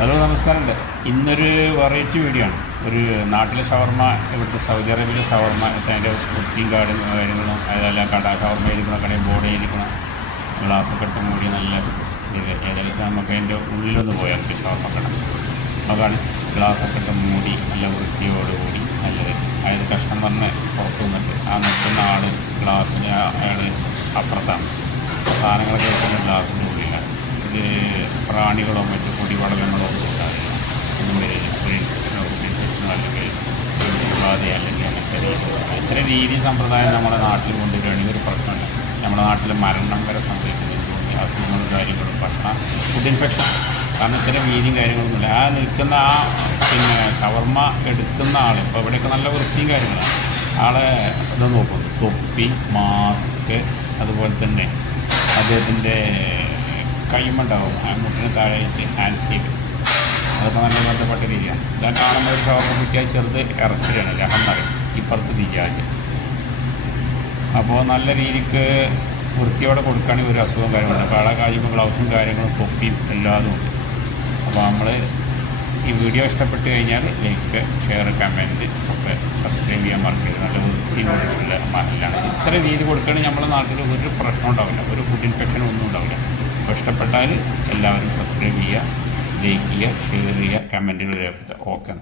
Hello നമസ്കാരം. ഇന്നൊരു variety video ആണ്. ഒരു നാട്ടിലെ ഷവർമ ഇവിടുത്തെ സൗദി അറേബ്യയിലെ ഷവർമ അതിന്റെ വൃത്തിയും കാടും കാര്യങ്ങളും അതെല്ലാം കട ഷവർമ ഇരിക്കുന്ന കടയിൽ ബോർഡ് ഇരിക്കുന്ന ഗ്ലാസ്സൊക്കെ ഇട്ട് മൂടി നല്ല ഇത് ഏകദേശം നമുക്ക് അതിന്റെ ഉള്ളിലൊന്ന് പോയാൽ മതി ഷവർമ കട. അതാണ് ഗ്ലാസ്സൊക്കെ ഇട്ട് മൂടി നല്ല വൃത്തിയോടുകൂടി നല്ലത്. അതായത് കസ്റ്റമറിനെ പുറത്തു നിന്നിട്ട് ആ നിൽക്കുന്ന ആൾ ഗ്ലാസ്സിന് അയാൾ അപ്പുറത്താണ്. സാധനങ്ങളൊക്കെ വെക്കുന്ന ഗ്ലാസ്സിന്റെ ഉള്ളിലാണ്. ഇത് പ്രാണികളോ മറ്റു കുടിവളങ്ങളോ ഒന്നും ഉണ്ടാവില്ല ഒന്നും വരില്ല ഒരു ഇൻഫെക്ഷനോ ഇൻഫെക്ഷനോ അല്ലെങ്കിൽ ബാധ അല്ലെങ്കിൽ അങ്ങനത്തെ രീതി ഇത്ര രീതി സമ്പ്രദായം നമ്മുടെ നാട്ടിൽ കൊണ്ടുവരികയാണെങ്കിൽ ഒരു പ്രശ്നമില്ല നമ്മുടെ നാട്ടിൽ മരണം വരെ സംഭവിക്കുന്നുണ്ട് അസുഖങ്ങളും കാര്യങ്ങളും ഭക്ഷണം ഫുഡ് ഇൻഫെക്ഷൻ കാരണം ഇത്തരം രീതിയും കാര്യങ്ങളൊന്നുമില്ല ആ നിൽക്കുന്ന ആ പിന്നെ ഷവർമ്മ എടുക്കുന്ന ആൾ ഇപ്പോൾ ഇവിടെയൊക്കെ നല്ല വൃത്തിയും കാര്യങ്ങളാണ് ആളെ ഇത് നോക്കുന്നു തൊപ്പി മാസ്ക് അതുപോലെ തന്നെ അദ്ദേഹത്തിന്റെ കൈമുണ്ടാവും ആ മുട്ടിന് താഴെയായിട്ട് ഹാൻഡ് സ്കേപ്പ് അതൊക്കെ നല്ല ബന്ധപ്പെട്ട രീതിയാണ്. ഇതാ കാണുമ്പോൾ ഒരു ഷോപ്പ് കിട്ടിയാൽ ചെറുത് ഇറച്ചിലാണ് ലഹം എന്നറിയും ഇപ്പുറത്ത് ദിജാജ് അപ്പോൾ നല്ല രീതിക്ക് വൃത്തിയോടെ കൊടുക്കുകയാണെങ്കിൽ ഒരു അസുഖം അപ്പോൾ ആളെ കഴിയുമ്പോൾ ഗ്ലൗസും കാര്യങ്ങളും തൊപ്പിയും എല്ലാതും ഉണ്ട്. അപ്പോൾ നമ്മൾ ഈ വീഡിയോ ഇഷ്ടപ്പെട്ട് കഴിഞ്ഞാൽ ലൈക്ക് ഷെയർ കമന്റ് ഒക്കെ സബ്സ്ക്രൈബ് ചെയ്യാൻ മറക്കരുത്. നല്ല വൃത്തിയോടുള്ള മഹലാണ് ഇത്ര രീതി കൊടുക്കുകയാണെങ്കിൽ നമ്മുടെ നാട്ടിൽ ഒരു പ്രശ്നം ഉണ്ടാവില്ല. ഒരു ഫുഡ് ഇൻഫെക്ഷനും ഒന്നും ഉണ്ടാവില്ല. ഇഷ്ടപ്പെട്ടാൽ എല്ലാവരും സബ്സ്ക്രൈബ് ചെയ്യുക ലൈക്ക് ചെയ്യുക ഷെയർ ചെയ്യുക കമന്റുകൾ രേഖപ്പെടുത്തുക ഓക്കെ